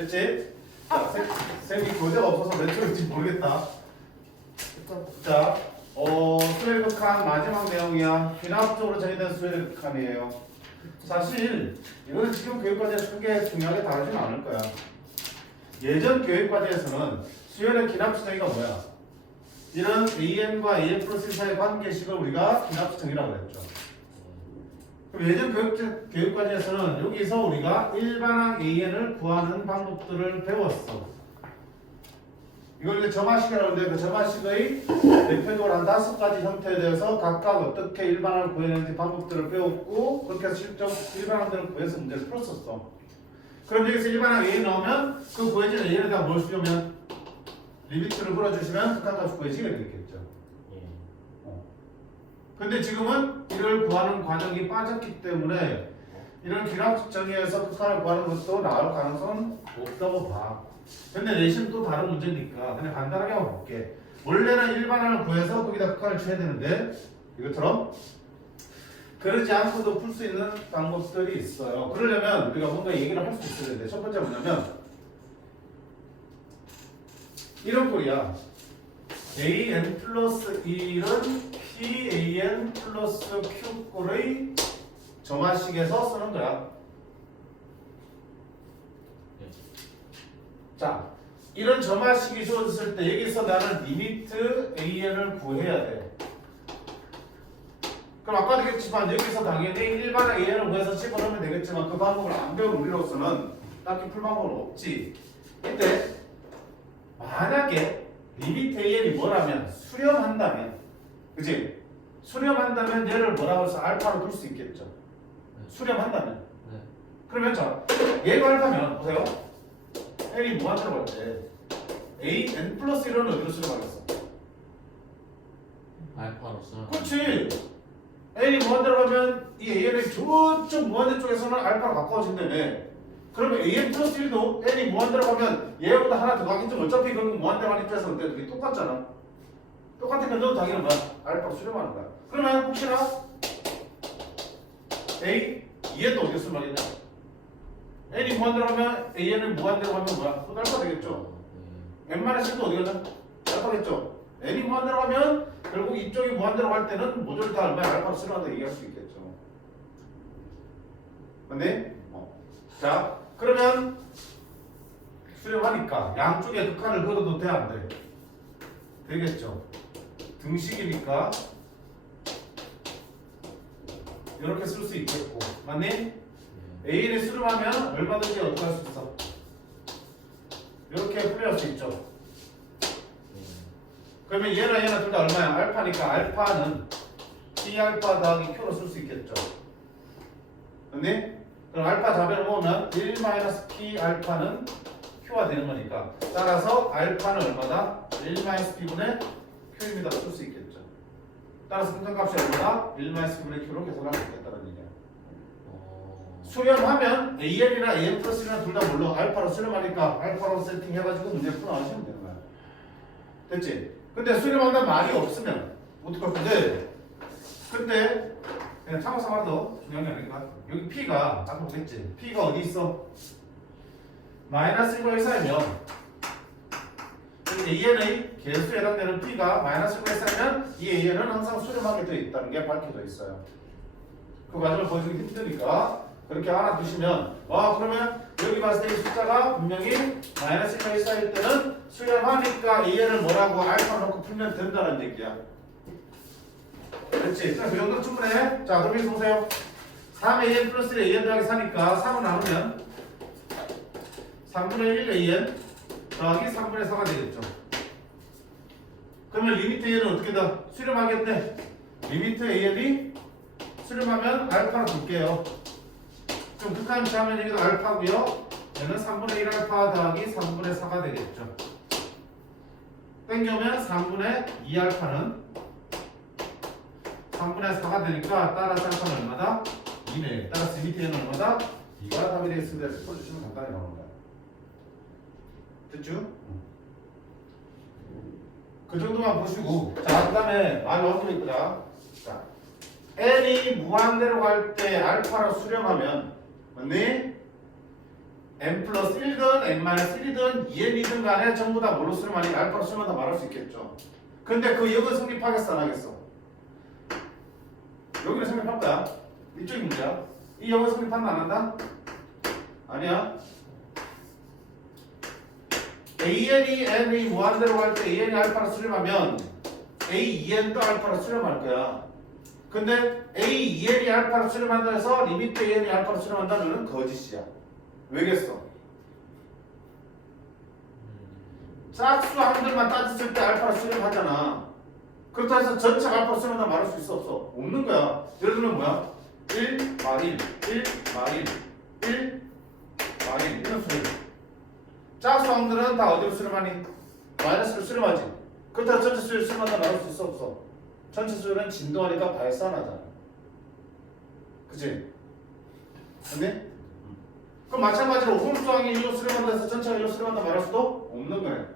됐지? 자, 쌤이 교재가 없어서 몇 초인지 모르겠다. 자, 수열 극한 마지막 내용이야. 귀납적으로 정의된 수열 극한이에요. 사실 이거는 지금 교육과제에서 크게 중요하게 다루지는 않을 거야. 예전 교육과제에서는 수열의 귀납수 정의가 뭐야? 이런 AN과 AN 플러스 1 사이의 관계식을 우리가 귀납수 정의라고 했죠. 그럼 예전 교육과제에서는 여기서 우리가 일반항 AN을 구하는 방법들을 배웠어. 이걸 이제 점화식이라고 하는데 그 점화식의 대표적으로 한 5가지 형태에 대해서 각각 어떻게 일반항을 구해내는지 방법들을 배웠고 그렇게 해서 실제 일반항들을 구해서 문제를 풀었었어. 그럼 여기서 일반항 A 나오면 그 구해진 A에다가 뭘 쓰려면 리미트를 풀어주시면 극한값 구해지게 되겠죠. 근데 지금은 이를 구하는 과정이 빠졌기 때문에 이런 귀납식 정의에서 극한을 구하는 것도 나올 가능성은 없다고 봐. 근데 내신 또 다른 문제니까 그냥 간단하게 한번 볼게. 원래는 일반항을 구해서 거기다 극한을 쳐야 되는데 이것처럼 그러지 않고도 풀 수 있는 방법들이 있어요. 그러려면 우리가 뭔가 얘기를 할 수 있어야 되는데 첫 번째 뭐냐면 이런 꼴이야. AN 플러스 1은 PAN 플러스 Q꼴의 점화식에서 쓰는 거야. 자, 이런 점화식이 주어졌을 때 여기서 나는 리미트 AN을 구해야 돼. 그럼 아까도 얘기했지만 여기서 당연히 일반항 AN을 구해서 집어넣으면 되겠지만 그 방법을 안 배운 우리로서는 딱히 풀 방법은 없지. 근데 만약에 리미트 AN이 뭐라면 수렴한다면, 그치? 수렴한다면 얘를 뭐라고 해서 알파로 둘 수 있겠죠. 수렴한다면. 그러면 자, 얘가 알파면 보세요. N이 무한대로 갈 때 A, N 플러스 1은 어디로 수렴하겠어? 알파로서. 그렇지. N이 무한대로 가면 이 AN이 저쪽 무한대 쪽에서는 알파로 가까워진다며. 그러면 AN 플러스 1도 N이 무한대로 가면 얘보다 하나 더 가겠죠. 어차피 그건 무한대로 가는 입장에서 그때 그게 똑같잖아. 똑같으니까 너도 당연히 뭐야? 알파로 수렴하는 거야. 그러면 혹시나 A, 얘도 어디로 수렴하겠냐? N이 무한대로 가면 AN은 무한대로 가면 뭐야? 또 알파 되겠죠. N-1도 어디 가냐? 알파겠죠. N이 무한대로 가면 결국 이쪽이 무한대로 갈 때는 모조리 다 얼마야? 알파로 수렴한다 얘기할 수 있겠죠. 근데 자, 그러면 수렴하니까 양쪽에 극한을 걸어도 돼, 안 돼? 되겠죠. 등식이니까 이렇게 쓸 수 있겠고, 맞니? A를 수렴하면 얼마든지 어떻게 할 수 있어? 이렇게 풀이할 수 있죠. 그러면 얘나 둘 다 얼마야? 알파니까 알파는 P알파 더하기 Q로 쓸 수 있겠죠. 맞니? 그럼 알파 자배를 모으면 1-P알파는 Q가 되는 거니까 따라서 알파는 얼마다? 1-P분의 Q입니다. 쓸 수 있겠죠. 따라서 극한값이 얼마다? 1-P분의 Q로 계산할 수 있겠다는 얘기야. 수렴하면 AN이나 AN 플러스나 둘 다 물론 알파로 수렴하니까 알파로 세팅해가지고 문제 풀어나가시면 되는 거야. 됐지? 근데 수렴한다는 말이 없으면 어떡할 건데? 근데 그냥 참고서 말도 중요한 게 아닌가? 여기 P가 아까 보겠지? P가 어디 있어? 마이너스 1과 1사이면 AN의 개수에 해당되는 P가 마이너스 1과 1사이면 이 AN은 항상 수렴하게 되어 있다는 게 밝혀져 있어요. 그 과정을 보여주기 힘드니까 그렇게 알아두시면 그러면 여기 봤을 때 이 숫자가 분명히 마이너스 1과 1사이일 때는 수렴하니까 AN을 뭐라고 알파 놓고 풀면 된다는 얘기야. 그렇지. 자, 그 정도 충분해. 자, 그럼 여기서 보세요. 3AN 플러스 1 AN 더하기 4니까 3을 나누면 3분의 1 AN 더하기 3분의 4가 되겠죠. 그러면 리미트 AN은 어떻게 다 수렴하겠네. 리미트 AN이 수렴하면 알파로 둘게요. 그럼 극한 취하면 여기도 알파고요. 얘는 3분의 1 알파 더하기 3분의 4가 되겠죠. 땡겨오면 3분의 2 알파는 3분의 4가 되니까 따라서 알파는 얼마다? 2네. 따라서 리미트 A는 얼마다? 2가 답이 되겠습니다. 이렇게 풀어주시면 간단히 나오는 거야. 됐죠? 그 정도만 보시고 자, 그 다음에 말 나온 게 있구나. 자, N이 무한대로 갈 때 알파로 수렴하면 맞니? n 플러스 1든 n 마이너스 1이든 2n이든 간에 전부 다 뭘로 쓰면 아니 알파로 쓰면 다 말할 수 있겠죠. 근데 그 역은 성립하겠어 안 하겠어? 여기는 성립할 거야. 이쪽이 문제야. 이 역은 성립한다 안 한다? 아니야. AN이 n이 무한대로 갈 때 AN이 알파로 수렴하면 A2n도 알파로 수렴할 거야. 근데 A2n이 알파로 수렴한다 해서 리미트 AN이 알파로 수렴한다는 거짓이야. 왜겠어? 짝수 한들만 따졌을 때 알파로 수렴하잖아. 그렇다 해서 전체 알파로 수렴한다 말할 수 있어 없어? 없는 거야. 예를 들면 뭐야? 1 말 1, 1 말 1, 1 말 1 이런 수렴. 짝수 항들은 다 어디로 수렴하니? 마이너스로 수렴하지. 그렇다고 전체 수를 수렴한다 말할 수 있어 없어? 전체 수열은 진동하니까 발산하잖아. 그치? 근데? 그럼 마찬가지로 홀수항이 1로 수렴한다 해서 전체가 1로 수렴한다 말할 수도 없는 거네.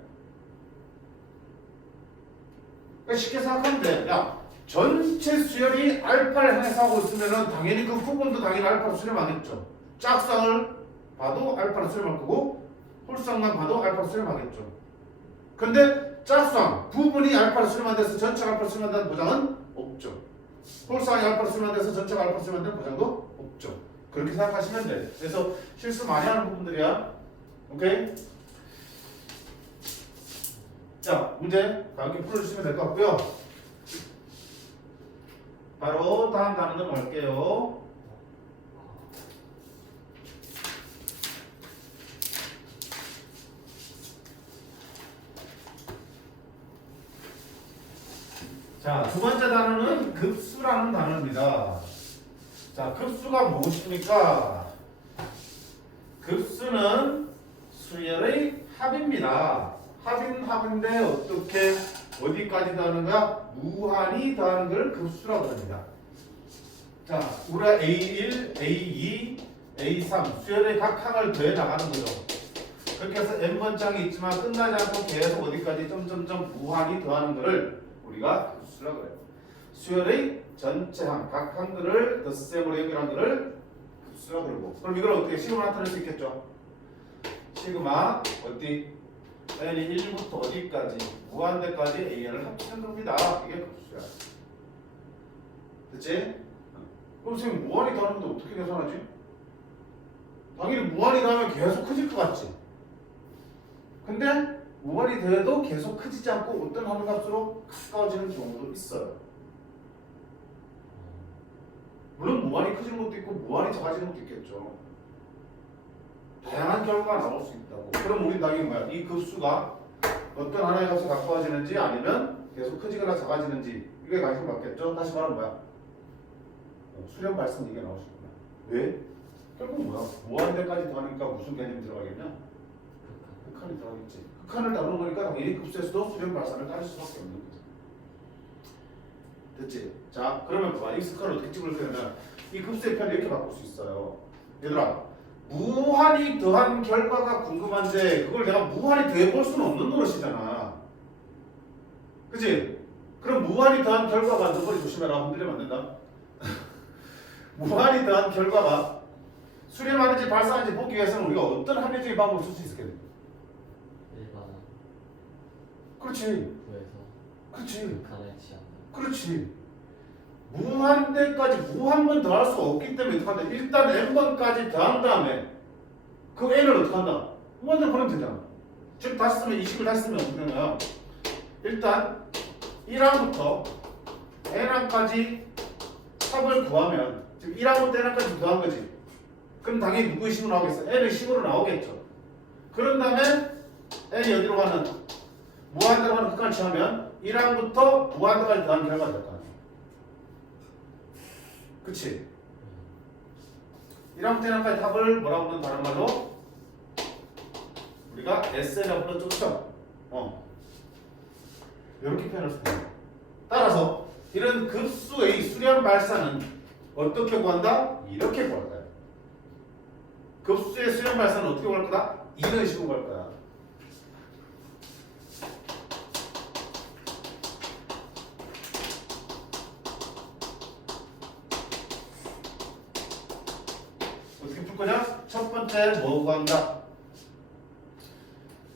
그러니까 쉽게 생각하면 돼. 야, 전체 수열이 알파를 향해서 하고 있으면은 당연히 그 부분도 당연히 알파로 수렴하겠죠. 짝수항을 봐도 알파로 수렴할 거고 홀수항만 봐도 알파로 수렴하겠죠. 근데 짝수항 부분이 알파로 수렴한다 해서 전체가 알파로 수렴한다는 보장은 없죠. 홀수항이 알파로 수렴한다 해서 전체가 알파로 수렴한다는 보장도 없죠. 그렇게 생각하시면 돼. 그래서 실수 많이 하는 부분들이야. 오케이? 자, 문제 가볍게 풀어주시면 될 것 같고요. 바로 다음 단어로 갈게요. 자, 두 번째 단어는 급수라는 단어입니다. 자, 급수가 무엇입니까? 급수는 수열의 합입니다. 합인데 어떻게 어디까지 더하는 거야? 무한히 더하는 걸 급수라고 합니다. 자, 우리가 A1, A2, A3 수열의 각 항을 더해 나가는 거죠. 그렇게 해서 n번 장이 있지만 끝나지 않고 계속 어디까지 점점점 무한히 더하는 거를 우리가 급수라고 그래요. 수열의 전체 항, 각 항들을 덧셈으로 연결한 거를 급수라고 그러고. 그럼 이걸 어떻게 시그마 나타낼 수 있겠죠? 시그마 어디? n이 1부터 어디까지? 무한대까지 an을 합치는 겁니다. 이게 급수야. 됐지? 그럼 지금 무한히 더하는데 어떻게 계산하지? 당연히 무한히 더하면 계속 커질 것 같지? 근데 무한히 더해도 계속 커지지 않고 어떤 하는 값으로 가까워지는 경우도 있어요. 물론 무한히 커지는 것도 있고 무한히 작아지는 것도 있겠죠. 다양한 결과가 나올 수 있다고. 그럼 우리 당연히 뭐야? 이 급수가 어떤 하나의 값에 가까워지는지 아니면 계속 커지거나 작아지는지 이게 관심 받겠죠? 다시 말하면 뭐야? 수렴 발생 얘기가 나올 수 있구나. 왜? 결국 뭐야? 무한대까지 더하니까 무슨 개념이 들어가겠냐? 극한이 들어가겠지. 극한을 다루는 거니까 당연히 급수에서도 수렴 발산을 따질 수밖에 없는 거지. 됐지? 자, 그러면 봐봐. 이 스카를 어떻게 찍을 거냐면 이 급수의 편을 이렇게 바꿀 수 있어요. 얘들아, 무한히 더한 결과가 궁금한데 그걸 내가 무한히 더해볼 수는 없는 노릇이잖아. 그치? 그럼 무한히 더한 결과가 너머리 조심해라. 흔들리면 안 된다. 무한히 더한 결과가 수렴하는지 발산하는지 보기 위해서는 우리가 어떤 합리적인 방법을 쓸 수 있겠냐? 일반 그렇지. 구에서 그렇지. 극한을 취한다. 그렇지. 무한대까지 무한번 더할 수 없기 때문에 어떻게 한다? 일단 n번까지 더한 다음에 그 n을 어떻게 한다? 무한대로 보내면 되잖아. 즉 다시 쓰면 20을 다시 쓰면 어떻게 되나요? 일단 1항부터 n항까지 합을 구하면 지금 1항부터 n항까지 더한 거지. 그럼 당연히 누구의 식으로 나오겠어? n의 식으로 나오겠죠. 그런 다음에 n이 어디로 가는? 무한대로 가는 극한을 취하면 1항부터 무한대까지 더한 결과가 될 거야. 그치? 1항부터 n항까지 합을 뭐라고 부르는 다른 말로 우리가 SN이라고 불렀죠? 이렇게 표현할 수 있습니다. 따라서 이런 급수의 수렴 발산은 어떻게 구한다? 이렇게 구할 거야. 급수의 수렴 발산은 어떻게 구할 거다? 이런 식으로 구할 거야. 어떻게 풀 거냐? 첫 번째 번째 뭐 구한다?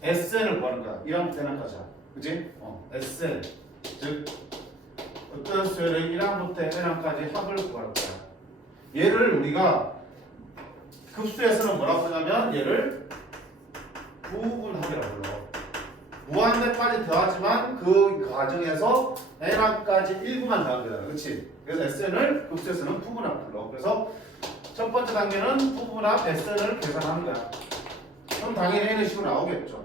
SN을 구하는 거야. 1항부터 n항까지야. 그치? SN. 즉 어떤 수열의 1항부터 n항까지 합을 구하는 거야. 얘를 우리가 급수에서는 뭐라고 하냐면 얘를 부분합이라고 불러. 무한대까지 더하지만 그 과정에서 n항까지 1부만 더하는 거야. 그치? 그래서 SN을 급수에서는 부분합 불러. 그래서 첫 번째 단계는 부분합 SN을 계산하는 거야. 그럼 당연히 n의 식으로 나오겠죠.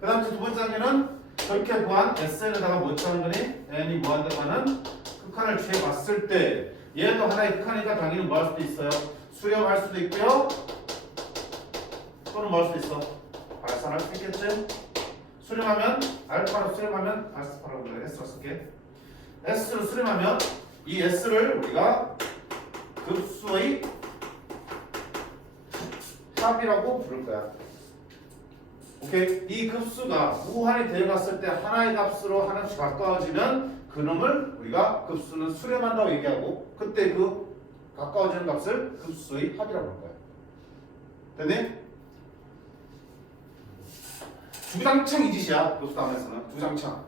그 다음 두 번째 단계는 저렇게 구한 SN에다가 뭐 취하는 거니? n이 무한대가는 극한을 취해봤을 때 얘도 하나의 극한이니까 당연히 뭐 할 수도 있어요? 수렴할 수도 있고요. 또는 뭐 할 수도 있어? 발산할 수 있겠지? 수렴하면 알파로 수렴하면 알파라고 그래. S로 쓸게. S로 수렴하면 이 S를 우리가 급수의 합이라고 부를 거야. 오케이? 이 급수가 무한이 되어갔을 때 하나의 값으로 하나씩 가까워지면 그놈을 우리가 급수는 수렴한다고 얘기하고 그때 그 가까워지는 값을 급수의 합이라고 부를 거야. 됐니? 주장창 이 짓이야. 급수 단원에서는 주장창.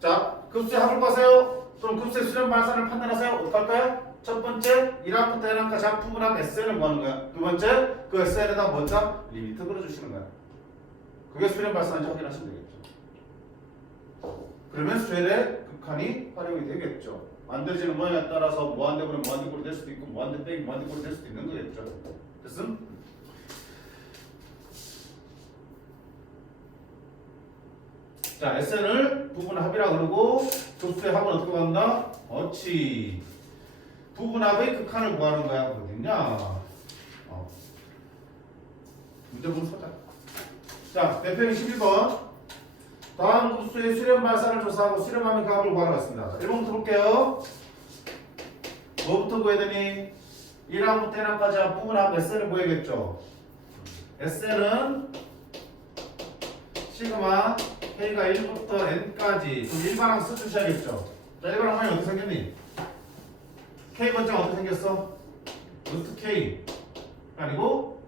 자, 급수의 합을 구하세요. 또는 급수의 수렴 발산을 판단하세요. 어떻게 할까요? 첫 번째 1항부터 n항까지 합부분합 SN을 구하는 거야. 두 번째 그 SN에다 먼저 리미트 걸어주시는 거야. 그게 수렴 발산인지 확인하시면 되겠죠. 그러면 수열의 극한이 활용이 되겠죠. 만들어지는 모양에 따라서 무한대분은 무한대꼴이 될 수도 있고 무한대 빼기 무한대꼴이 될 수도 있는 거겠죠. 됐음? 자, SN을 부분합이라 그러고 급수의 합은 어떻게 구한다? 어치. 부분합의 극한을 구하는 거야. 어딨냐? 문제본 서자. 자, 대표님 11번. 다음 급수의 수렴 발산을 조사하고 수렴하면 그 합을 구하러 갔습니다. 1번부터 볼게요. 뭐부터 구해야 되니? 1항부터 n항까지 부분합 SN을 구해야겠죠. SN은 시그마 K가 1부터 N까지 그럼 일반항 써주셔야겠죠. 자, 일반항 모양이 어떻게 생겼니? K 번장 어떻게 생겼어? 루트 K 아니고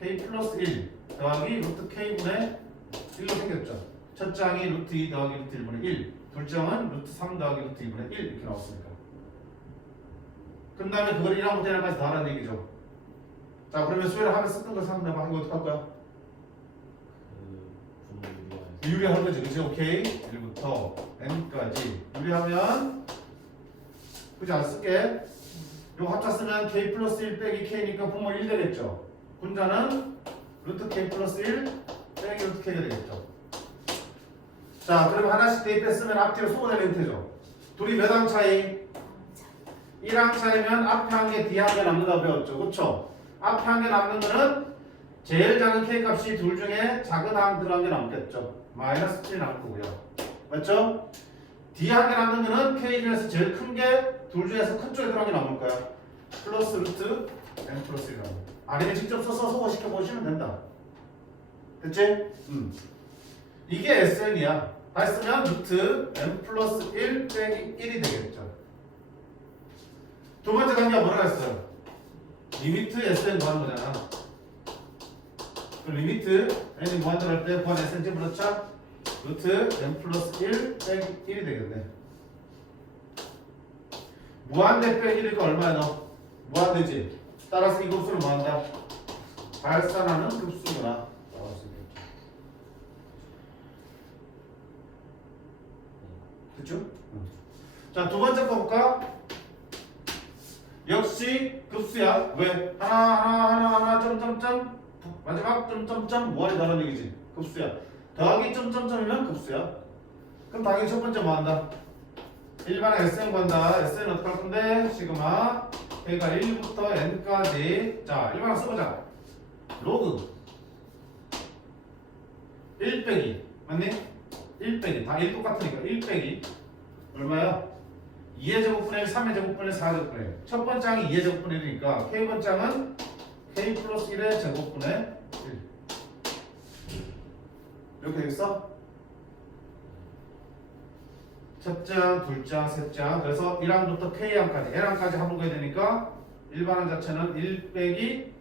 K 플러스 1 더하기 루트 K분의 1로 생겼죠. 첫 장이 루트 2 더하기 루트 1분의 1 둘 장은 루트 3 더하기 루트 2분의 1 이렇게 나왔으니까 그 다음에 그걸 1항부터 n까지 더하라는 얘기죠. 자, 그러면 수열을 하면 썼던 거 생각해봐. 이거 어떻게 할 거야? 유리할 거지, 그치? 오케이. 1부터 n까지 유리하면 그지 안 쓸게. 요거 합차 쓰면 k 플러스 1 빼기 k니까 분모 1 되겠죠. 분자는 루트 k 플러스 1 빼기 루트 k가 되겠죠. 자, 그럼 하나씩 대입했으면 앞뒤로 소거되는 형태죠. 둘이 몇 항 차이? 1항 차이면 앞에 한 개, 뒤에 한 개 남는다고 배웠죠. 그쵸? 앞에 한 개 남는 거는 제일 작은 k 값이 둘 중에 작은 항 들어간 게 남겠죠. 마이너스 7이 남을 거고요. 맞죠? 뒤에 한 개 남는 거는 k 중에서 제일 큰 게 둘 중에서 큰 쪽에 들어간 게 남을 거야. 플러스 루트 n 플러스 1이라고. 아니면 직접 써서 소거시켜 보시면 된다. 됐지? 이게 SN이야. 다시 쓰면 루트 n 플러스 1 빼기 1이 되겠죠. 두 번째 단계가 뭐라고 했어요? 리미트 SN 구하는 거잖아. 그 리미트 n이 무한대할 때 구한 SN 집어넣자. 루트 n 플러스 1 빼기 1이 되겠네. 무한대 빼기 1이니까 얼마야 너? 무한대지. 따라서 이 급수를 뭐한다? 발산하는 급수구나. 그쵸? 자, 두 번째 거 볼까? 역시 급수야. 왜? 하나 점점점 마지막 점점점 무한이 다른 얘기지. 급수야. 더하기 점점점이면 급수야. 그럼 당연히 첫 번째 뭐 한다? 일반항 SN 구한다. SN은 어떻게 할 건데? 시그마 K가 1부터 N까지. 자, 일반항 써보자. 로그 1 빼기 맞니? 1 빼기 다 1 똑같으니까 1 빼기 얼마야? 2의 제곱분의 1, 3의 제곱분의 4의 제곱분의 1. 첫 번째 항이 2의 제곱분의 1이니까 K 번째 항은 K 플러스 1의 제곱분의 1 이렇게 되겠어? 첫 장, 둘 장, 셋 장. 그래서 1항부터 K항까지 N항까지 합을 구해야 되니까 일반항 자체는 1 빼기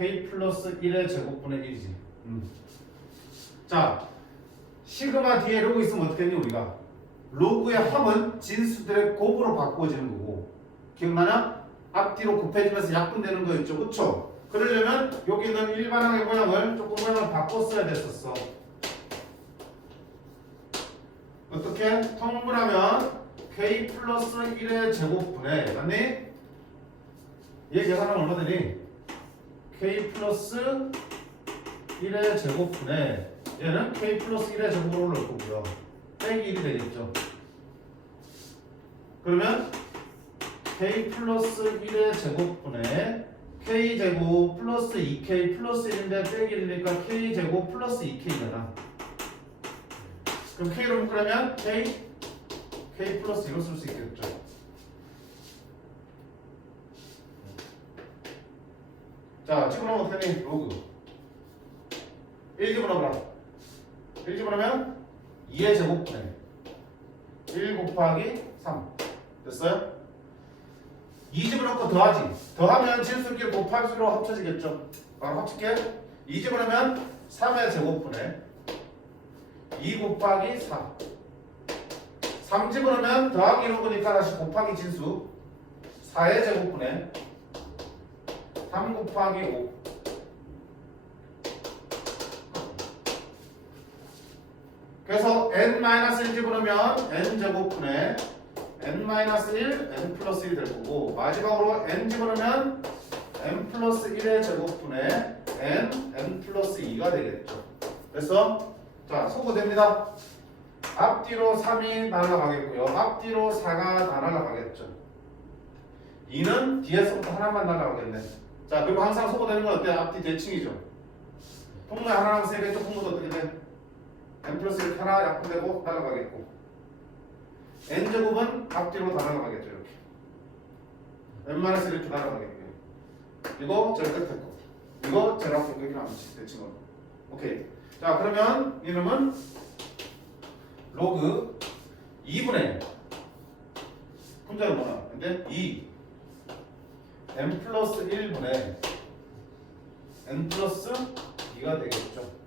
K 플러스 1의 제곱분의 1이지. 자, 시그마 뒤에 로그 있으면 어떻게 했니 우리가? 로그의 합은 진수들의 곱으로 바꾸어지는 거고, 기억나냐? 앞뒤로 곱해지면서 약분되는 거였죠, 그쵸? 그러려면 여기 있는 일반항의 모양을 조금 모양을 바꿨어야 됐었어. 어떻게? 통분하면 K 플러스 1의 제곱분의, 맞니? 얘 계산하면 얼마 되니? K 플러스 1의 제곱분의, 얘는 K 플러스 1의 제곱으로 넣을 거고요. 빼기 1이 되겠죠. 그러면 K 플러스 1의 제곱분의 K제곱 플러스 2K 플러스 1인데 빼기 1이니까 K제곱 플러스 2K잖아. 그럼 K로 묶으려면 K 플러스 1로 쓸 수 있겠죠. 자, 집어넣으면 어떻게 되니? 로그 1 집어넣어라. 1 집어넣으면 2의 제곱분의 1 곱하기 3 됐어요? 2 집어넣고 더하지. 더하면 진수끼리 곱할수록 합쳐지겠죠. 바로 합칠게. 2 집어넣으면 3의 제곱분의 2 곱하기 4 3 집어넣으면 더하기로 보니까 다시 곱하기 진수 4의 제곱분의 3 곱하기 5 그래서 n-1 집어넣으면 n제곱분의 n-1, n 플러스 1이 될 거고, 마지막으로 n 집어넣으면 n 플러스 1의 제곱분의 n 플러스 2가 되겠죠. 그래서 자, 소거됩니다. 앞뒤로 3이 날아가겠고요. 앞뒤로 4가 다 날아가겠죠. 2는 뒤에서부터 하나만 날아가겠네. 자, 그리고 항상 소거되는 건 어때? 앞뒤 대칭이죠. 통로에 하나랑 3개 조금 더 어떻게 돼? n 플러스 1 하나 약분되고 날아가겠고, n제곱은 앞뒤로 다 날아가겠죠. 이렇게 n-1 이렇게 날아가겠고요. 이거 제일 끝에 거, 이거 제일 앞에 거 이렇게 남지 대칭으로. 오케이. 자, 그러면 이름은 로그 2분의 분자는 뭐야? 근데 2 n 플러스 1분의 n 플러스 2가 되겠죠.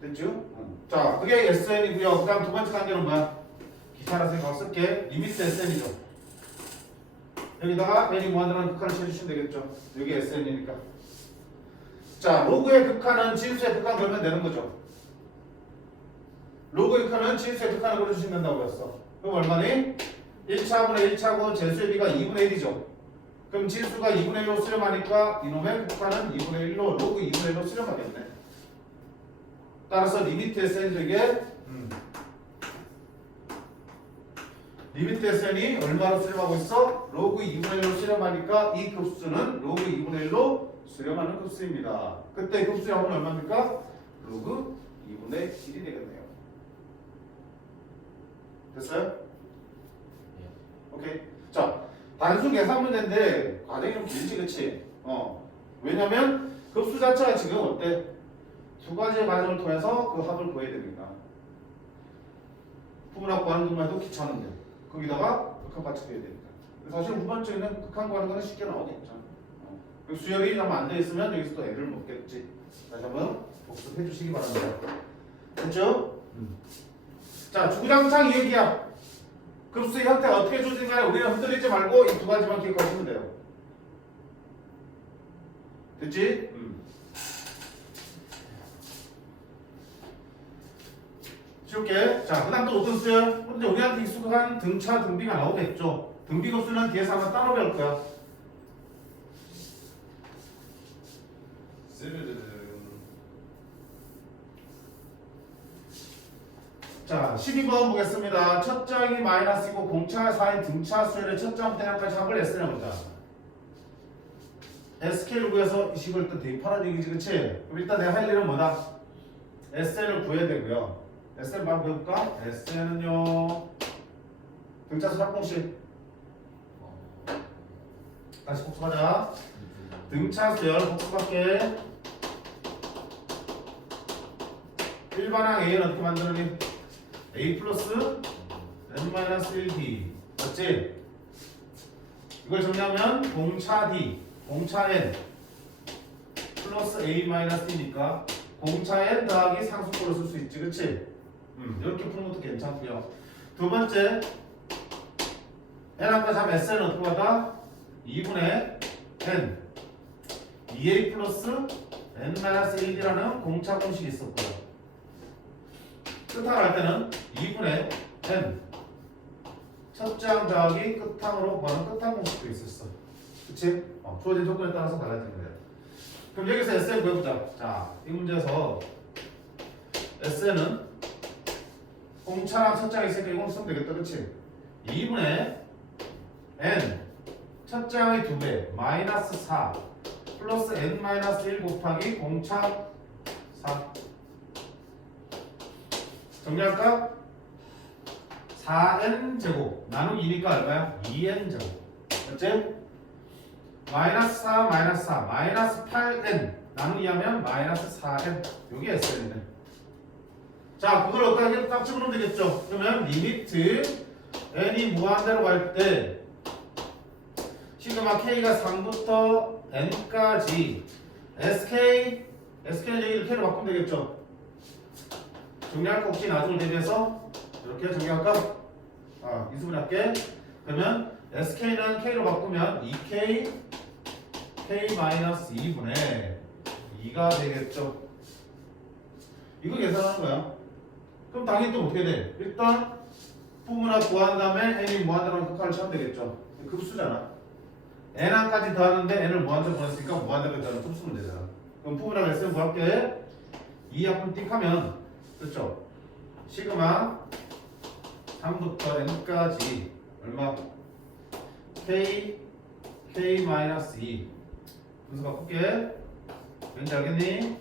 됐죠? 자, 그게 SN이고요. 그 다음 두 번째 관계는 뭐야? 귀찮아서 이거 쓸게. 리미트 SN이죠. 여기다가 n이 무한대라는 극한을 쳐주시면 되겠죠. 여기 SN이니까. 자, 로그의 극한은 진수의 극한 걸면 되는 거죠. 로그의 극한은 진수의 극한을 걸어주시면 된다고 했어. 그럼 얼마니? 1차분의 1차고 제수의 비가 2분의 1이죠. 그럼 진수가 2분의 1로 수렴하니까 이놈의 극한은 2분의 1로 로그 2분의 1로 수렴하겠네. 따라서 리미트 SN에게 리미트 SN이 얼마로 수렴하고 있어? 로그 2분의 1로 수렴하니까 이 급수는 로그 2분의 1로 수렴하는 급수입니다. 그때 급수의 합은 얼마입니까? 로그 2분의 1이 되겠네요. 됐어요? 네. 오케이. 자, 단순 계산 문제인데 과정이 좀 길지, 그치? 왜냐면 급수 자체가 지금 어때? 두 가지의 과정을 통해서 그 합을 구해야 됩니다. 부분합 구하는 것만 해도 귀찮은데 거기다가 극한 같이 돼야 되니까. 사실 후반적에는 극한 구하는 거는 쉽게 나오겠죠. 수열이 좀 안 돼 있으면 여기서 또 애를 먹겠지. 다시 한번 복습해 주시기 바랍니다. 됐죠? 자, 주구장창 얘기야. 급수의 형태가 어떻게 주어진 간에 우리는 흔들리지 말고 이 두 가지만 기억하시면 돼요. 됐지? 쉬울게. 자, 그 다음 또 어떤 수요? 근데 우리한테 익숙한 등차, 등비가 나오겠죠. 등비 급수는 뒤에서 한번 따로 배울 거야. 자, 12번 보겠습니다. 첫 장이 마이너스이고 공차 4인 등차 수열의 첫 장부터 양까지 합을 S내보자. SK를 구해서 이 식을 또 대입하라는 얘기지, 그치? 그럼 일단 내가 할 일은 뭐다? SN을 구해야 되고요. SN 바로 배울까? SN은요 등차수 합공식 다시 복습하자. 등차수열 복습할게. 일반항 A는 어떻게 만드느니? A 플러스 n-1D 맞지? 이걸 정리하면 공차 D, 공차 N 플러스 a 마이너스 d니까 공차 n 더하기 상수꼴을 쓸 수 있지, 그렇지? 이렇게 푸는 것도 괜찮고요. 두 번째, n 아까 잡 SN은 어떻게 받아? 2분의 n 2a 플러스 n 마이너스 1이라는 공차 공식이 있었고요. 끝항을 할 때는 2분의 n 첫째 항 더하기 끝항으로 구하는 끝항 공식도 있었어. 그치? 주어진 조건에 따라서 달라지는 거예요. 그럼 여기서 SN 구해보자. 자, 이 문제에서 SN은 공차랑 첫째 항이 있으니까 이건 쓰면 되겠다. 그치? 2분의 n 첫째 항의 2배 마이너스 4 플러스 n 마이너스 1 곱하기 공차 4 정리할까? 4n 제곱 나누기 2니까 얼마야? 2n 제곱 맞지? 마이너스 4 마이너스 4 마이너스 8n 나누기 하면 마이너스 4n 요게 SN이네. 자 그걸 어떻게 딱 집어넣으면 되겠죠? 그러면 리미트 n이 무한대로 갈 때 시그마 k가 3부터 n까지 sk는 여기를 k로 바꾸면 되겠죠? 정리할 거 없이 나중을 대비해서 이렇게 정리할까? 이수분 할게. 그러면 sk는 k로 바꾸면 2k k-2분의 2가 되겠죠. 이거 계산하는 거야. 그럼 당연히 또 어떻게 돼? 일단 부분합 구한 다음에 n이 무한대로 극한을 찾으면 되겠죠. 급수잖아. n항까지 더하는데 n을 무한대로 보냈으니까 무한대로 더하는 급수면 되잖아. 그럼 부분합 s는 구할게. 2약분 띡 하면 그렇죠? 시그마 3부터 n까지 얼마? k-2 분수 바꿀게. 왠지 알겠니?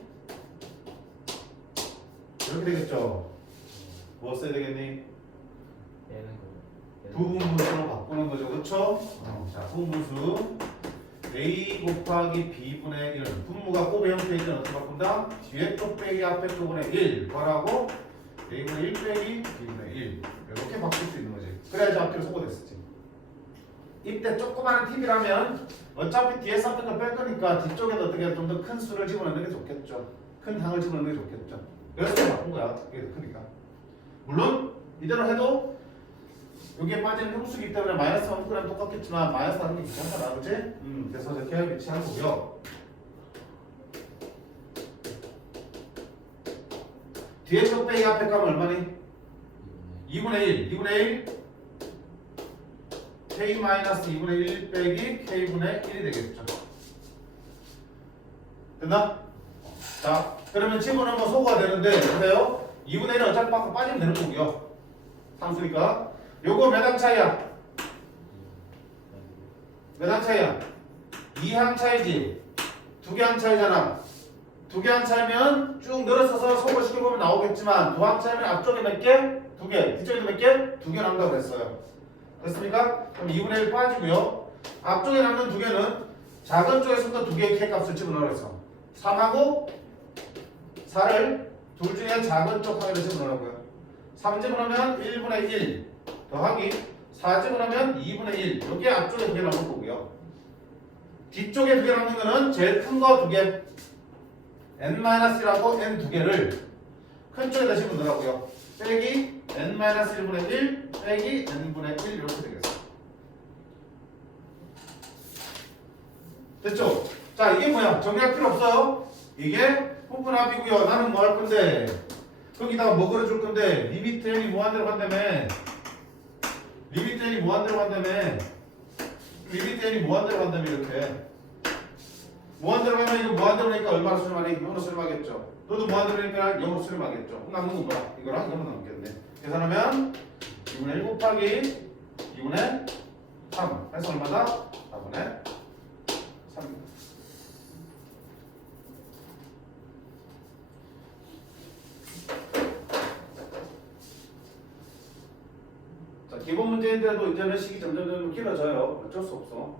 이렇게 되겠죠? 뭐 써야 되겠니? 빼는 거. 부분분수로 바꾸는 거죠. 그렇죠? 자, 부분분수 a 곱하기 b분의 1 분모가 곱의 형태일 때는 어떻게 바꾼다? 뒤에 쪽 빼기 앞에 쪽분의 1 뭐라고? a분의 1 빼기 b분의 1 이렇게 바꿀 수 있는 거지. 그래야지 앞뒤로 소거됐었지. 이때 조그마한 팁이라면 어차피 뒤에 쌓던 거 뺄 거니까 뒤쪽에도 어떻게 좀 더 큰 수를 집어넣는 게 좋겠죠. 큰 항을 집어넣는 게 좋겠죠. 그래서 바꾼 거야. 이게 더 크니까. 물론 이대로 해도 여기에 빠지는 형수기 때문에 마이너스 3g 똑같겠지만 마이너스 하는 게 괜찮잖아. 그치? 그래서 이렇게 배치한 거고요. 뒤에 쪽 빼기 앞에 가면 얼마니? 2분의 1 k-2분의 1 빼기 k분의 1이 되겠죠. 됐나? 자, 그러면 집어넣으면 소거가 되는데 보세요. 2분의 1은 어차피 밖으로 빠지면 되는 거고요. 상수니까 요거 몇 항 차이야? 몇 항 차이야? 2항 차이지. 2개 항 차이잖아. 2개 항 차이면 쭉 늘어서서 소거시키고 보면 나오겠지만 2항 차이면 앞쪽에 몇 개? 2개. 뒤쪽에도 몇 개? 2개 남다고 그랬어요. 됐습니까? 그럼 2분의 1 빠지고요. 앞쪽에 남는 2개는 작은 쪽에서부터 2개의 K값을 집어넣으라 했어. 3하고 4를 둘 중에 작은 쪽 하나를 집어넣으라고요. 3 집어넣으면 1분의 1 더하기 4 집어넣으면 2분의 1 여기에 앞쪽에 2개 남을 거고요. 뒤쪽에 2개 남는 거는 제일 큰 거 2개 n-1하고 n 2개를 큰 쪽에다 집어넣으라고요. 빼기 n-1분의 1 빼기 n분의 1 이렇게 되겠어. 됐죠? 자 이게 뭐야? 정리할 필요 없어요. 이게 부분합이고요. 나는 뭐 할 건데 거기다가 뭐 걸어줄 건데 리미트 n이 무한대로 간다며. 리미트 n이 무한대로 간다며 이렇게. 무한대로 가면 이거 무한대로 니까 얼마나 수렴하니? 0으로 수렴하겠죠. 너도 무한대로 니까 0으로 수렴하겠죠. 그럼 남는 건 뭐야? 이거랑 0으로 남겠네. 계산하면 2분의 1 곱하기 2분의 3 해서 얼마다? 4분의 3입니다. 자, 기본 문제인데도 이제는 식이 점점 길어져요. 어쩔 수 없어.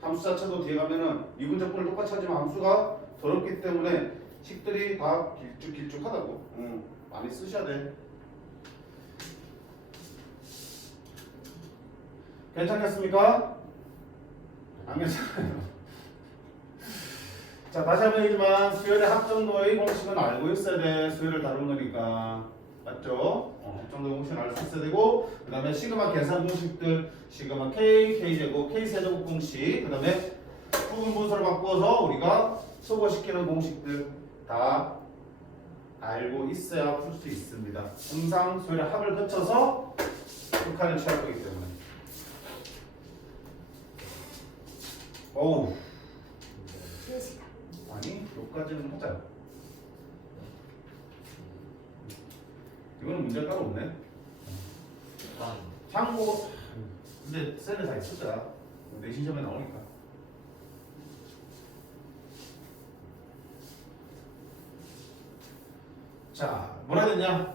함수 자체도 뒤에 가면은 미분적분을 똑같이 하지만 함수가 더럽기 때문에 식들이 다 길쭉하다고. 많이 쓰셔야 돼. 괜찮겠습니까? 안 괜찮아요. 자, 다시 한번 얘기지만 수열의 합정도의 공식은 알고 있어야 돼. 수열을 다루는 거니까. 맞죠? 합정도 공식은 알 수 있어야 되고, 그 다음에 시그마 계산 공식들, 시그마 K, K제곱, K세제곱 공식, 그 다음에 부분 분수를 바꾸어서 우리가 소거시키는 공식들 다 알고 있어야 풀 수 있습니다. 항상 수열의 합을 거쳐서 극한을 취할 거기 때문에. 어우. 아니, 여기까지는 하자. 이거는 문제가 따로 없네. 아, 참고, 근데 셀을 다 있었잖아. 내신 점에 나오니까. 자, 뭐라 됐냐?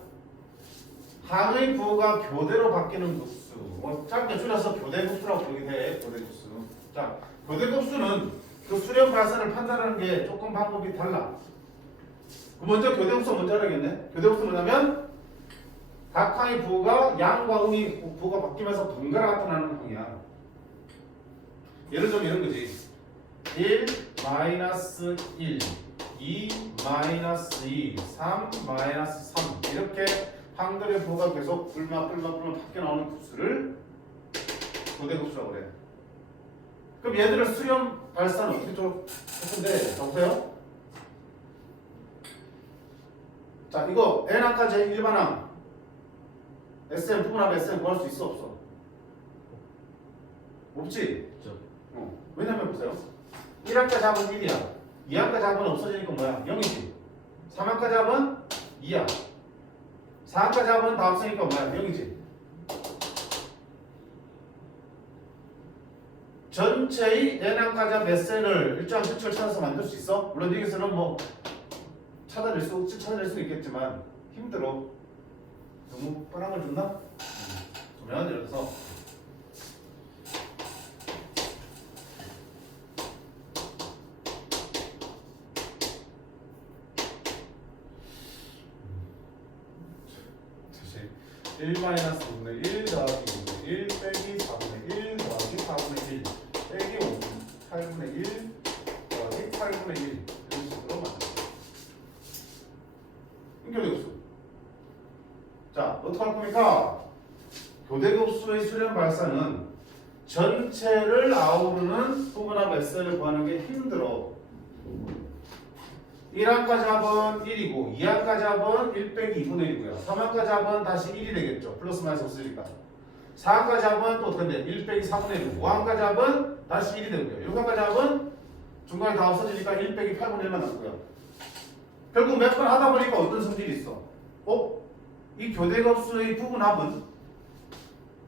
항의 부호가 교대로 바뀌는 급수. 뭐 짧게 줄여서 교대급수라고 부르긴 해. 교대급수. 자, 교대급수는 그 수렴 발산을 판단하는 게 조금 방법이 달라. 먼저 교대급수 먼저 알아야겠네. 교대급수 뭐냐면 각 항의 부호가 양과 음의 부호가 바뀌면서 번갈아 나타나는 항이야. 예를 들면 이런 거지. 1, 마이너스 1, 2, 마이너스 2, 3, 마이너스 3 이렇게 항들의 부호가 계속 불마 바뀌어 나오는 급수를 교대급수라고 그래. 그럼 얘들을 수렴 발산은 어떻게 좀 했는데 자 보세요. 자 이거 n항과 제1반항 SM 부분합 SM 구할 수 있어 없어? 없지? 저 왜냐면 보세요. 1항과 잡은 1이야. 2항과 잡은 없어지니까 뭐야? 0이지. 3항과 잡은 2야. 4항과 잡은 다 없으니까 뭐야? 0이지. 전체의 n항과 잡 SN을 일정한 수치를 찾아서 만들 수 있어? 물론 여기서는 뭐 찾아낼 수 있겠지만 힘들어. 너무 뻔한 걸 줬나? 그러면 예를 들어서 다시 1 마이너스 5분의 1 더하기 5분의 1 빼기 4분의 1 더하기 4분의 1 빼기 5분의 8분의 1 더하기 8분의 1 이런 식으로 만들어요. 교대급수. 자, 어떻게 할 겁니까? 교대급수의 수렴 발산은 전체를 아우르는 부분합 S를 구하는 게 힘들어. 1항과 잡은 1이고 2항과 잡은 1 빼기 2분의 1이고요. 3항과 잡은 다시 1이 되겠죠. 플러스 마이너스 없으니까. 4항과 잡은 또 어떻게 돼? 1 빼기 4분의 1이고 5항과 잡은 다시 1이 되고요. 6항과 잡은 중간에 다 없어지니까 1 빼기 8분의 1만 남고요. 결국 몇 번 하다 보니까 어떤 성질이 있어? 이 교대급수의 부분합은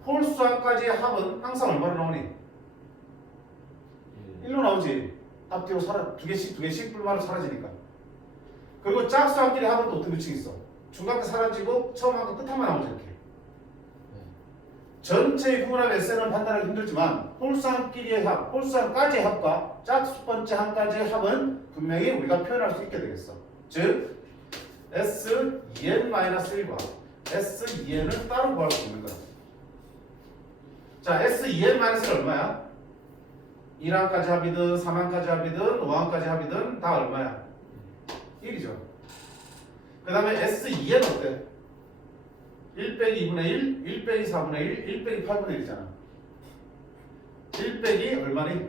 홀수항까지의 합은 항상 얼마로 나오니? 1로 나오지. 앞뒤로 두 개씩 불마로 사라지니까. 그리고 짝수항끼리 합은 또 어떤 규칙이 있어? 중간에 사라지고 처음하고 끝한만 나오지 이렇게. 전체의 부분합 SN은 판단하기 힘들지만 홀수항끼리의 합, 홀수항까지의 합과 짝수 번째 항까지의 합은 분명히 우리가 표현할 수 있게 되겠어. 즉 S2n-1과 S2n을 따로 구할 수 있는 거야. 자, S2n-1은 얼마야? 1항까지 합이든 3항까지 합이든 5항까지 합이든 다 얼마야? 1이죠. 그 다음에 S2n 어때? 1 빼기 2분의 1, 1 빼기 4분의 1, 1 빼기 8분의 1이잖아. 1 빼기 얼마니?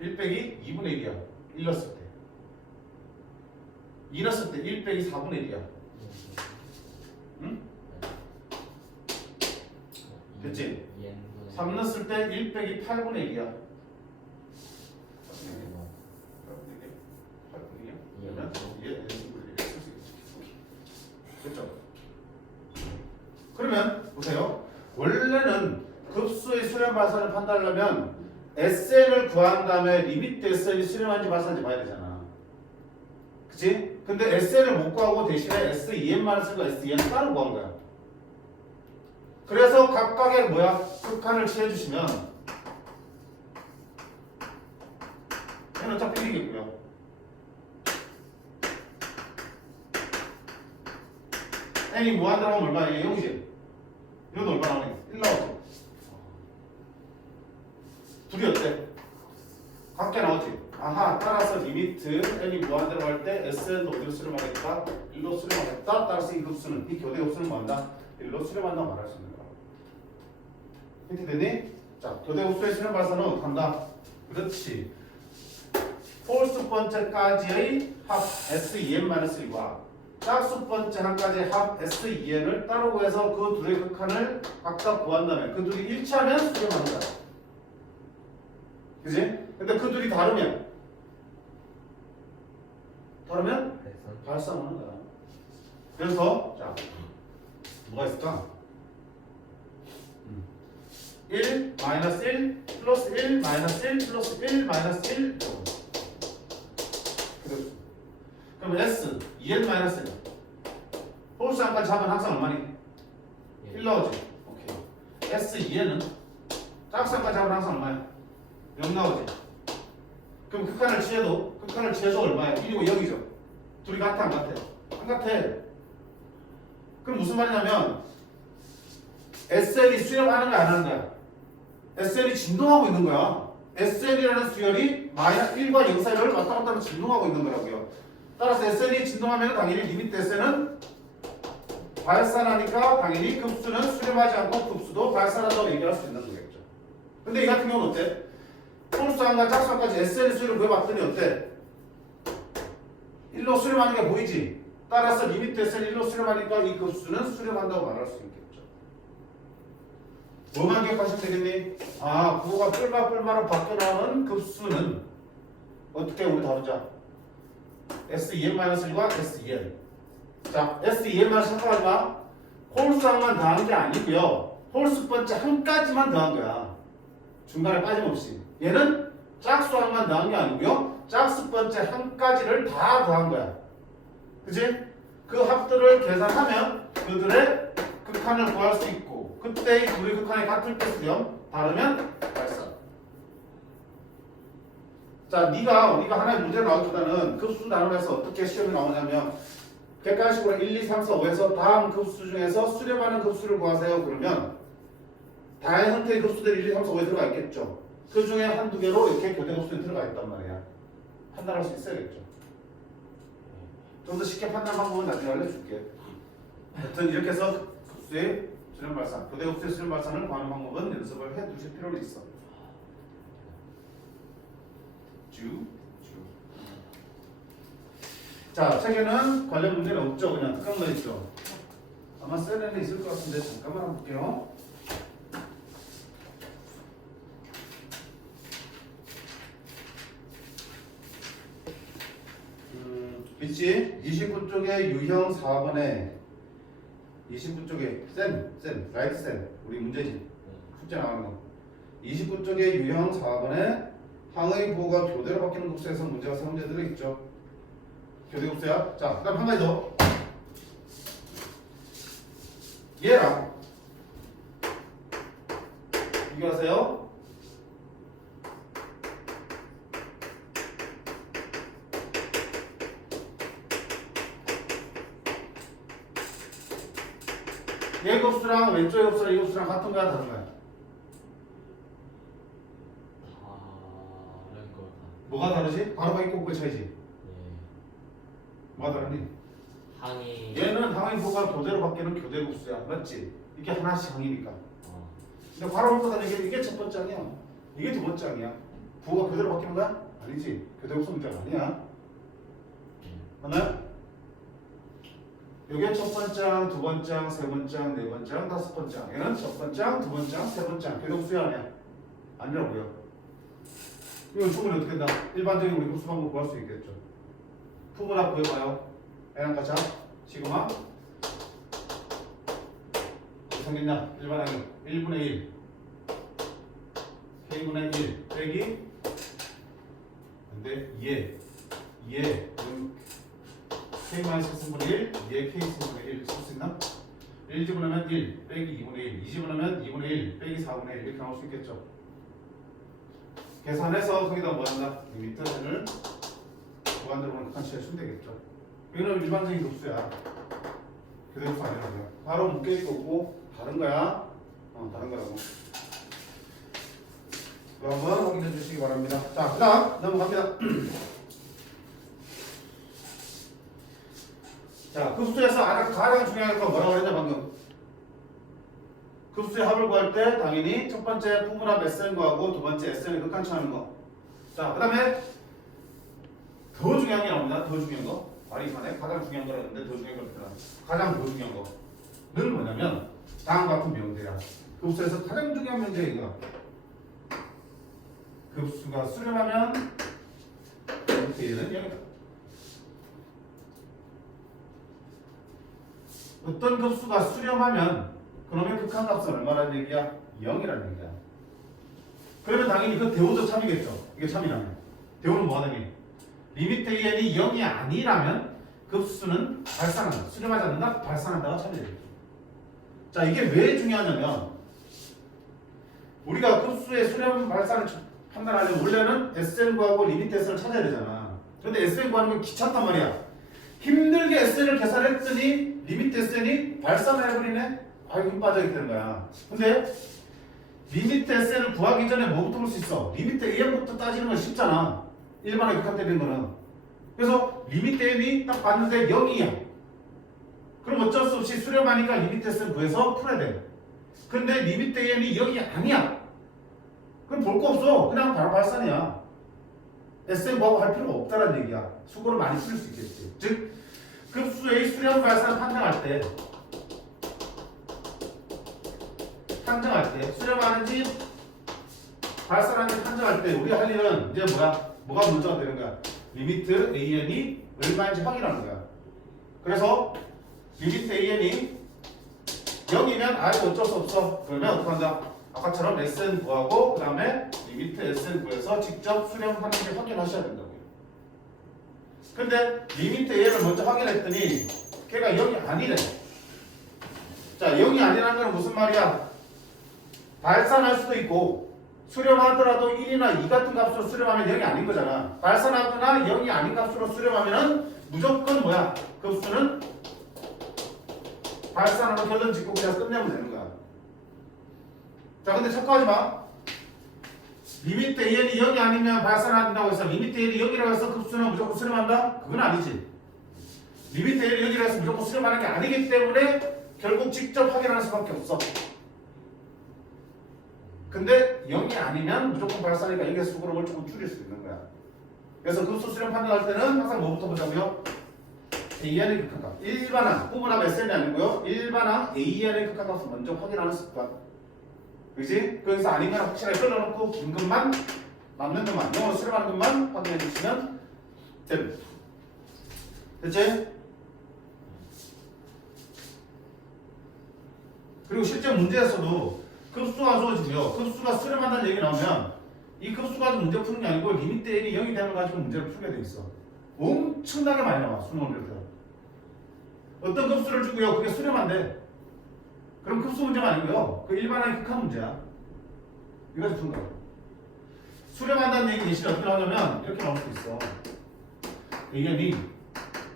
1 빼기 2분의 1이야. 1 넣었을 때. 2 넣었을 때 1 빼기 4분의 1이야. 응? 됐지? 3 넣었을 때 1 빼기 8분의 1이야. 8분의 1이야? 그러면 얘 됐죠? 그러면 보세요. 원래는 급수의 수렴 발산을 판단하려면 SN을 구한 다음에 리미트 SN이 수렴한지 발산한지 봐야 되잖아. 그치? 근데 SN을 못 구하고 대신에 S2n만 쓰고 S2n을 따로 구한 거야. 그래서 각각의 극한을 취해주시면 얘는 어차피 1이겠고요. n이 무한 들어가면 얼마야? 0이지? 이것도 얼마 나오니? 1 나오지? 둘이 어때? 각자 나오지? 리미트 n이 무한대로 갈 때 sn도 어디로 수렴하겠다? 1로 수렴하겠다. 따라서 이 급수는 이 교대 급수는 뭐한다? 1로 수렴한다고 말할 수 있는 거야. 이렇게 되니? 자, 교대 급수의 수렴 발산은 어떻게 한다? 그렇지. 폴스 번째까지의 합 S2n-1과 짝수 번째 한까지의 합 S2n을 따로 구해서 그 둘의 극한을 각각 구한 다음에 그 둘이 일치하면 수렴하는 거야. 그지? 근데 그 둘이 다르면 발산하는 거야. 그래서 자 뭐가 있을까? 1 마이너스 1 플러스 1 마이너스 1 플러스 1 마이너스 1 그럼 S 2n 마이너스 1 홀수 한까지 잡으면 항상 얼마니? 1 나오지? 오케이. S 2n은 짝수한까지 잡으면 항상 얼마야? 0 나오지? 그럼 극한을 취해도 얼마야? 1이고 0이죠? 둘이 같아 안 같아? 안 같아. 그럼 무슨 말이냐면 SN이 수렴하는 거야 안 하는 거야? SN이 진동하고 있는 거야. SN이라는 수열이 마이너스 1과 0 사이를 왔다 갔다 하면서 진동하고 있는 거라고요. 따라서 SN이 진동하면 당연히 리미트 SN은 발산하니까 당연히 급수는 수렴하지 않고 급수도 발산한다고 얘기할 수 있는 거겠죠. 근데 이 같은 경우는 어때? 홀수함과 짝수함까지 SN의 수열을 구해봤더니 어때? 1로 수렴하는 게 보이지? 따라서 리미트 SN 1로 수렴하니까 이 급수는 수렴한다고 말할 수 있겠죠. 뭐만 기억하시면 되겠니? 아, 부호가 뿔마뿔마로 바뀌어나오는 급수는 어떻게 우리 다루자? S2n-1과 S2n. 자, S2n-1 생각하지 마. 홀수함만 더한 게 아니고요. 홀수 번째 한까지만 더한 거야. 중간에 빠짐없이. 얘는 짝수함만 더한 게 아니고요. 짝수 번째 한까지를 다 더한 거야. 그치? 그 합들을 계산하면 그들의 극한을 구할 수 있고 그때 이 둘의 극한이 같을 때 수렴, 다르면 발산. 자, 네가 하나의 문제 나오기보다는 급수 나누면서 어떻게 시험이 나오냐면 객관식으로 1, 2, 3, 4, 5에서 다음 급수 중에서 수렴하는 급수를 구하세요. 그러면 다양한 형태의 급수들이 1, 2, 3, 4, 5에 들어가 있겠죠. 그 중에 한두 개로 이렇게 교대 급수에 들어가 있단 말이야. 판단할 수 있어야겠죠. 좀 더 쉽게 판단 방법은 나중에 알려줄게. 하여튼 이렇게 해서 급수의 수렴 발산, 교대 급수의 수렴 발산을 구하는 방법은 연습을 해 두실 필요는 있어. 자, 책에는 관련 문제는 없죠. 그냥 특강만 있죠. 아마 셀에는 있을 것 같은데 잠깐만 한번 볼게요. 있지? 29쪽에 유형 4번에 29쪽에 쌤, 라이트 쌤, 우리 문제지. 숙제 나가는 거. 29쪽에 유형 4번에 항의 부호가 교대로 바뀌는 급수에서 문제가 세 문제 들어있죠. 교대 급수야. 자, 그다음 한 가지 더. 얘랑 비교하세요. 얘 급수랑 왼쪽의 급수랑 이 급수랑 같은 거야 다른 거야? 다른 거 뭐가 다르지? 바로가 있고 없고의 차이지. 예. 뭐가 다르니? 항이 얘는 항의 부호가 교대로 바뀌는 교대 급수야. 맞지? 이게 하나씩 항이니까. 어. 근데 바로 보다 이게 첫 번째 항이야. 이게 두 번째 항이야. 부호가 교대로 바뀌는 거야? 아니지. 교대 급수 문제가 아니야. 맞나요? 이게 첫 번째 항, 두 번째 항, 세 번째 항, 네 번째 항, 다섯 번째 항. 얘는 첫 번째 항, 두 번째 항, 세 번째 항. 교대 급수야 아니야? 아니라고요. 이건 충분히 어떻게 된다? 일반적인 우리 급수 방법 구할 수 있겠죠. 푸문합 구해봐요. N항 가자. 시그마. 어떻게 생겼냐? 일반항이 1분의 1 K분의 1 빼기 근데 2에 K-3분의 1 2에 K3분의 1 쓸 수 있나? 1 집어넣으면 1 빼기 2분의 1 2 집어넣으면 2분의 1 빼기 4분의 1 이렇게 나올 수 있겠죠. 계산해서 거기다 뭐 한다? 리미트 n을 무한대로 보는 극한 치해주면 되겠죠. 이거는 일반적인 급수야. 교대 급수 아니라고요. 바로 묶여있고 없고 다른 거야. 다른 거라고. 이거 한번 확인해 주시기 바랍니다. 자, 그 다음 넘어갑니다. 자, 급수에서 가장 중요한 건 뭐라고 그랬냐 방금? 급수의 합을 구할 때 당연히 첫 번째 부분합 SN 구하고 두 번째 SN의 극한차하는 거. 자, 그 다음에 더 중요한 게 나옵니다. 더 중요한 거. 말이 이상하네. 가장 중요한 거라는데 더 중요한 거 가장 더 중요한 거는 뭐냐면 다음과 같은 명제야. 급수에서 가장 중요한 명제가 이거. 급수가 수렴하면 얘는 0이다. 어떤 급수가 수렴하면 그러면 극한값은 얼마라는 얘기야? 0이라는 얘기야. 그러면 당연히 그 대우도 참이겠죠. 이게 참이라면. 대우는 뭐 하는 게? 리미트 AN이 0이 아니라면 급수는 발산한다. 수렴하지 않는다? 발산한다가 참이 되겠죠. 자, 이게 왜 중요하냐면 우리가 급수의 수렴 발산을 판단하려면 원래는 SN 구하고 리미트 SN을 찾아야 되잖아. 근데 SN 구하는 건 귀찮단 말이야. 힘들게 SN을 계산했더니 리미트 SN이 발산을 해버리네? 아이고 힘 빠져 있게 되는 거야. 근데 리미트 SN을 구하기 전에 뭐부터 볼 수 있어? 리미트 AN부터 따지는 건 쉽잖아. 일반에 극한되는 거는. 그래서 리미트 AN이 딱 봤는데 0이야. 그럼 어쩔 수 없이 수렴하니까 리미트 SN 구해서 풀어야 돼. 근데 리미트 AN이 0이 아니야. 그럼 볼 거 없어. 그냥 바로 발산이야. SN 구하고 할 필요가 없다는 얘기야. 수고를 많이 쓸 수 있겠지. 즉 급수의 수렴 발산 판정할 때 수렴하는지 발산하는지 판정할 때 우리가 할 일은 이제 뭐가 문제가 되는 거야. 리미트 AN이 얼마인지 확인하는 거야. 그래서 리미트 AN이 0이면 아예 어쩔 수 없어. 그러면 어떻게 한다? 아까처럼 SN 구하고 그 다음에 리미트 SN 구해서 직접 수렴하는지 확인하셔야 된다고요. 근데 리미트 AN을 먼저 확인했더니 걔가 0이 아니래. 자, 0이 아니라는 건 무슨 말이야? 발산할 수도 있고 수렴하더라도 1이나 2 같은 값으로 수렴하면 0이 아닌 거잖아. 발산하거나 0이 아닌 값으로 수렴하면은 무조건 뭐야? 급수는 발산하고 결론 짓고 그냥 끝내면 되는 거야. 자, 근데 착각하지 마. 리미트 AN이 0이 아니면 발산한다고 해서 리미트 AN이 0이라고 해서 급수는 무조건 수렴한다? 그건 아니지. 리미트 AN이 0이라고 해서 무조건 수렴하는 게 아니기 때문에 결국 직접 확인하는 수밖에 없어. 근데 0이 아니면 무조건 발산이니까 이게 수그름을 조금 줄일 수 있는 거야. 그래서 급수 수렴 판단할 때는 항상 뭐부터 보자고요? AN의 극한값. 일반항, 부분합 SN이 아니고요. 일반항 AN의 극한값을 먼저 확인하는 습관. 그렇지? 거기서 아닌 거는 확실하게 끌어놓고 긴 것만, 남는 것만, 영어로 수렴하는 것만 확인해 주시면 됩니다. 됐지? 그리고 실제 문제에서도 급수가 주어지고요. 급수가 수렴한다는 얘기 나오면 이 급수 가지고 문제 푸는 게 아니고 리미트 N이 0이 되는 거 가지고 문제를 풀게 돼 있어. 엄청나게 많이 나와. 수능을 볼 때. 어떤 급수를 주고요. 그게 수렴한데 그럼 급수 문제가 아니고요. 그 일반항의 극한 문제야. 이거 가지고 푸는 거야. 수렴한다는 얘기 대신에 어떻게 나오냐면 이렇게 나올 수 있어. AN이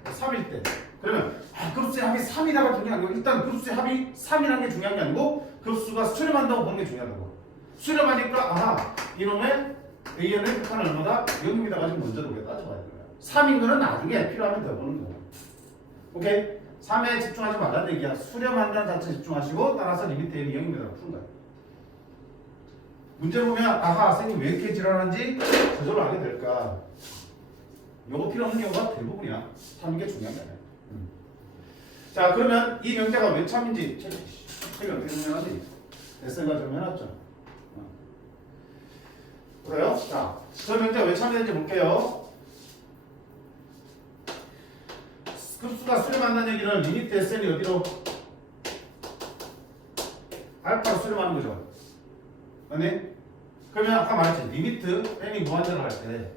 3일 때 그러면 급수의 합이 3이라고 중요한 게 아니고 일단 급수의 합이 3이라는 게 중요한 게 아니고 급수가 수렴한다고 보는 게 중요하다고. 수렴하니까 이놈의 AN의 극한은 얼마다? 0입니다 가지고 먼저 우리가 따져봐야 돼요. 3인 거는 나중에 필요하면 더 보는 거야. 오케이? 3에 집중하지 말라는 얘기야. 수렴한다는 자체에 집중하시고 따라서 리미트 N이 0입니다 푸는 거야. 문제 보면 선생님 왜 이렇게 지랄하는지 저절로 알게 될까? 요거 필요 없는 경우가 대부분이야. 참는 게 중요한 게 아니야. 자, 그러면 이 명제가 왜 참인지 책이 어떻게 설명하지? SN가 좀 해놨죠. 그래요? 자, 저 명제가 왜 참이는지 볼게요. 급수가 수렴한다는 얘기는 리미트 SN이 어디로? 알파로 수렴하는 거죠. 아니? 그러면 아까 말했지. 리미트 N이 무한대로 할 때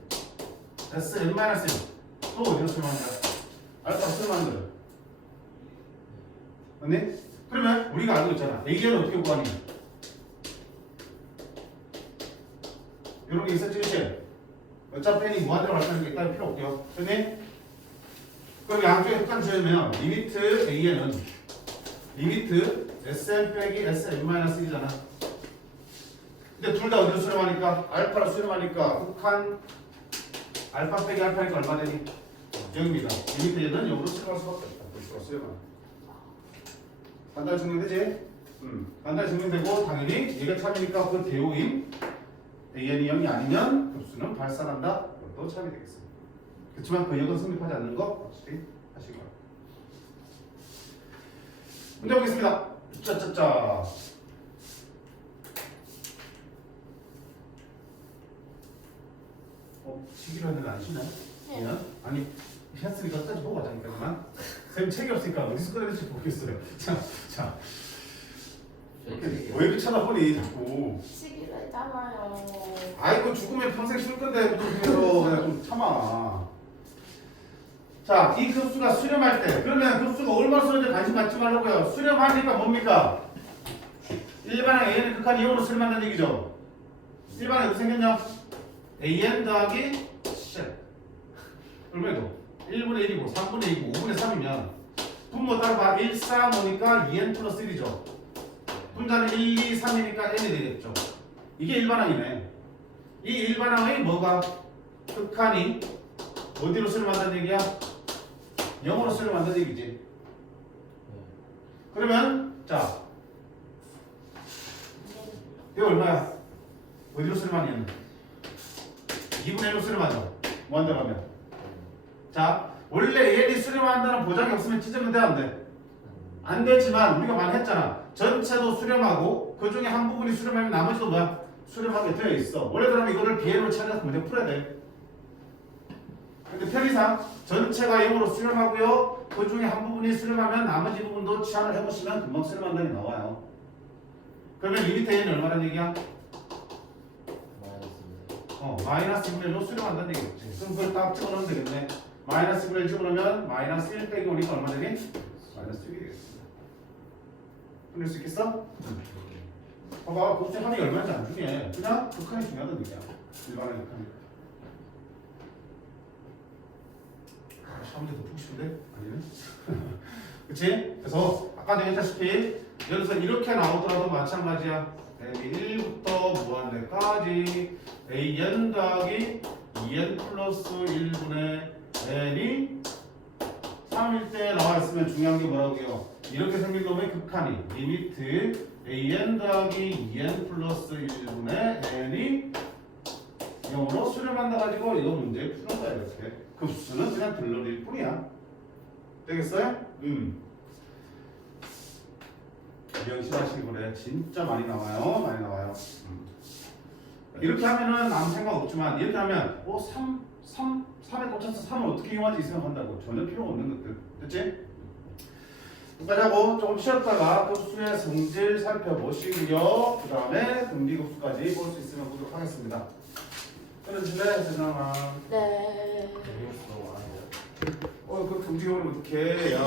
SN-1 또 어디로 수렴하는 거야? 알파로 수렴하는 거죠. 아니? 그러면 우리가 알고 있잖아. AN은 어떻게 구하니? 이런 게 있었지, 그치? 어차피 N이 무한대로 갈 거니까 일단 필요 없고요. 그니? 그럼 양쪽에 극한 주어지면 리미트 AN은 리미트 SN 빼기 SN-1이잖아. 근데 둘 다 어디로 수렴하니까? 알파로 수렴하니까 극한 알파 빼기 알파니까 얼마 되니? 0입니다. 리미트 얘는 0으로 수렴할 수밖에 없다. 볼수가 수렴하는. 간단히 증명되지? 간단히 증명되고 당연히 얘가 참이니까 그 대오인 AN이 0이 아니면 급수는 발산한다. 이것도 참이 되겠습니다. 그렇지만 그 역은 성립하지 않는 거 확실히 하시기 바랍니다. 문제 보겠습니다. 짜짜짜. 시기로 했는데 안 쉬나요? 네. 아니 했으니까 끝까지 보고 가자니까 그만. 쌤 책이 없으니까 어디서 꺼내야 될지 모르겠어요. 자, 왜 이렇게 쳐다보니 자꾸. 시기로 했잖아요. 아이고 죽으면 평생 쉴 건데 그래서 그냥 좀 참아. 자, 이 급수가 수렴할 때 그러면 급수가 얼마나 수렴인지 관심 갖지 말라고요. 수렴하니까 뭡니까? 일반항 AN의 극한이 0으로 수렴한다는 얘기죠. 일반항 어떻게 생겼냐? AN 더하기 셋 얼마이고? 1분의 1이고 3분의 2이고 5분의 3이면 분모 따라봐. 1, 4, 5니까 2n 플러스 1이죠. 분자는 1, 2, 3이니까 n이 되겠죠. 이게 일반항이네. 이 일반항의 뭐가? 극한이 어디로 수렴한다는 얘기야? 0으로 수렴한다는 얘기지. 그러면 자 이거 얼마야? 어디로 수렴하냐? 2분의 1로 수렴하죠. 뭐 한다고 하면 자 원래 얘이 수렴한다는 보장이 없으면 찢으면 돼? 안 돼? 안 되지만 우리가 말했잖아. 전체도 수렴하고 그 중에 한 부분이 수렴하면 나머지도 뭐야? 수렴하게 되어 있어. 원래대로 이거를 비례로 찾아서 문제 풀어야 돼. 근데 편의상 전체가 0으로 수렴하고요. 그 중에 한 부분이 수렴하면 나머지 부분도 치환을 해보시면 금방 수렴한다는 게 나와요. 그러면 리미트 A는 얼마란 얘기야? 마이너스 2분의 1로 수렴한다는 얘기겠지. 그럼 그걸 딱 집어넣으면 되겠네. 마이너스 2분의 1 집어넣으면 마이너스 1 빼기 5니까 얼마 되니? 마이너스 6이 되겠습니다. 풀릴 수 있겠어? 봐봐, 곱셈 합이 얼마인지 안 중요해. 그냥 극한이 중요하다는 얘기야. 일반의 극한이. 시험제 더 푸고 싶은데? 아니네. 그치? 그래서 아까도 했다시피 여기서 이렇게 나오더라도 마찬가지야. A1부터 무한대까지 AN 더하기 2N 플러스 1분의 N이 3일 때 나와 있으면 중요한 게 뭐라고요? 이렇게 생긴 놈의 극한이 리미트 AN 더하기 2N 플러스 1분의 N이 0으로 수렴한다 가지고 이거 문제 푸는 거야. 이렇게 급수는 그냥 들러릴 뿐이야. 되겠어요? 명심하시기 그래. 진짜 많이 나와요. 많이 나와요. 이렇게 하면은 아무 생각 없지만 이렇게 하면 3에 꽂혀서 3을 어떻게 이용하지 이 생각한다고. 전혀 필요 없는 것들. 됐지? 여기까지 하고 조금 쉬었다가 급수의 성질 살펴보시고요. 그 다음에 등비급수까지 볼 수 있으면 보도록 하겠습니다. 끊어주실래? 세상아. 네. 재미없어. 그 금지어는 어떡해. 야.